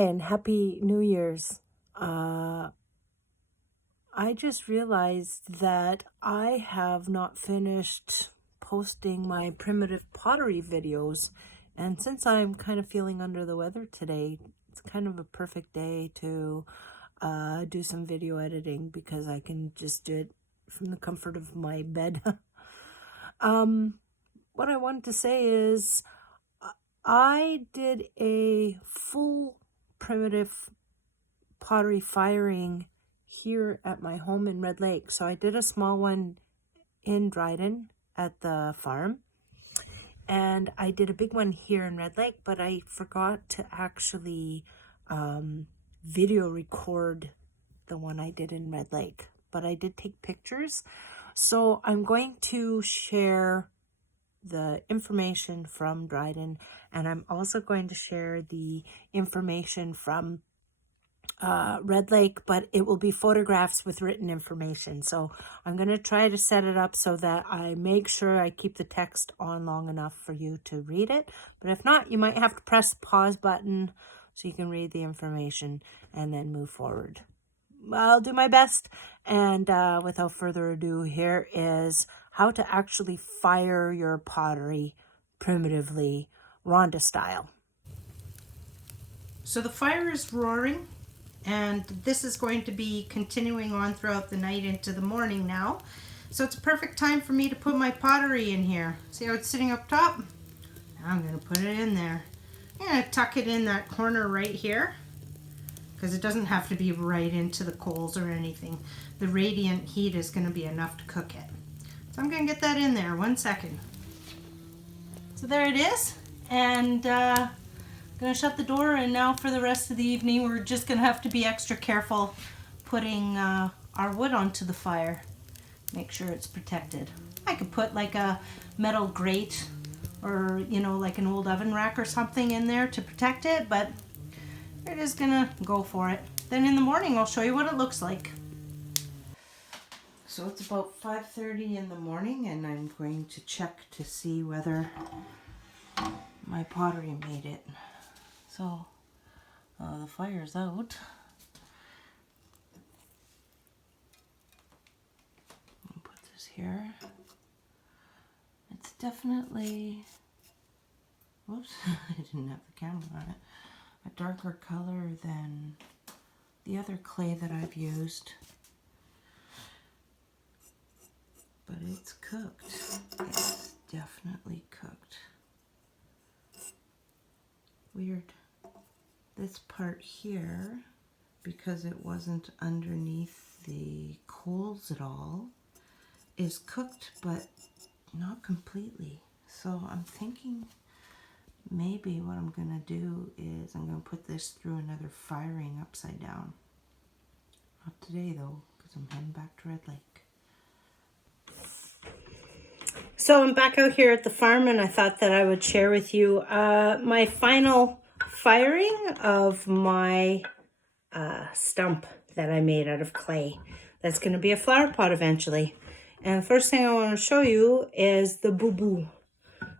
Hi, and Happy New Year's. I just realized that I have not finished posting my primitive pottery videos. And since I'm kind of feeling under the weather today, it's kind of a perfect day to do some video editing because I can just do it from the comfort of my bed. What I wanted to say is I did a full primitive pottery firing here at my home in Red Lake. So I did a small one in Dryden at the farm, and I did a big one here in Red Lake, but I forgot to actually video record the one I did in Red Lake, but I did take pictures. So I'm going to share the information from Dryden, and I'm also going to share the information from Red Lake, but it will be photographs with written information. So I'm going to try to set it up so that I make sure I keep the text on long enough for you to read it. But if not, you might have to press the pause button so you can read the information and then move forward. I'll do my best. And without further ado, here is how to actually fire your pottery primitively, Ronda style. So the fire is roaring, and this is going to be continuing on throughout the night into the morning now. So it's a perfect time for me to put my pottery in here. See how it's sitting up top? Now I'm going to put it in there. I'm going to tuck it in that corner right here, because it doesn't have to be right into the coals or anything. The radiant heat is going to be enough to cook it. So I'm going to get that in there. 1 second. So there it is, and gonna shut the door, and now for the rest of the evening we're just gonna have to be extra careful putting our wood onto the fire. Make sure it's protected. I could put like a metal grate or, you know, like an old oven rack or something in there to protect it, but we're just gonna go for it. Then in the morning I'll show you what it looks like. So it's about 5:30 in the morning, and I'm going to check to see whether my pottery made it. So the fire's out. I'll put this here. It's definitely, whoops, I didn't have the camera on it, a darker color than the other clay that I've used. But it's cooked. It's definitely cooked. Weird. This part here, because it wasn't underneath the coals at all, is cooked but not completely. So I'm thinking maybe what I'm gonna do is I'm gonna put this through another firing upside down. Not today though, because I'm heading back to Red Lake. So I'm back out here at the farm, and I thought that I would share with you my final firing of my stump that I made out of clay. That's going to be a flower pot eventually. And the first thing I want to show you is the boo-boo.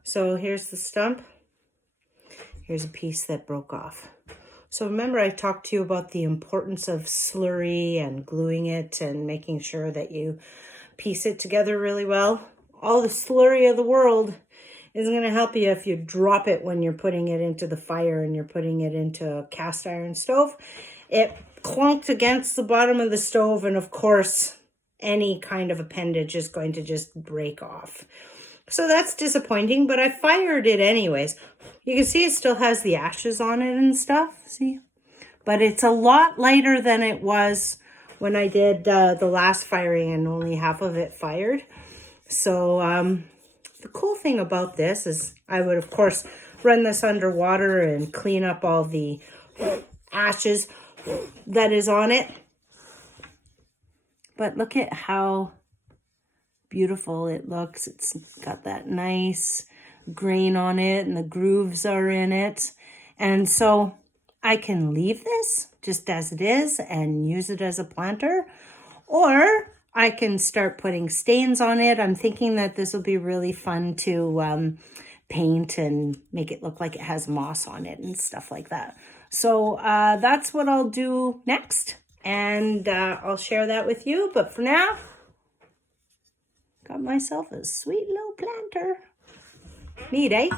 So here's the stump. Here's a piece that broke off. So remember, I talked to you about the importance of slurry and gluing it and making sure that you piece it together really well. All the slurry of the world isn't going to help you if you drop it when you're putting it into the fire and you're putting it into a cast iron stove. It clunked against the bottom of the stove, and of course, any kind of appendage is going to just break off. So that's disappointing, but I fired it anyways. You can see it still has the ashes on it and stuff, see? But it's a lot lighter than it was when I did the last firing, and only half of it fired. So the cool thing about this is I would, of course, run this underwater and clean up all the ashes that is on it. But look at how beautiful it looks. It's got that nice grain on it, and the grooves are in it. And so I can leave this just as it is and use it as a planter, or I can start putting stains on it. I'm thinking that this will be really fun to paint and make it look like it has moss on it and stuff like that. So that's what I'll do next. And I'll share that with you. But for now, got myself a sweet little planter. Neat, eh?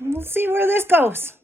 We'll see where this goes.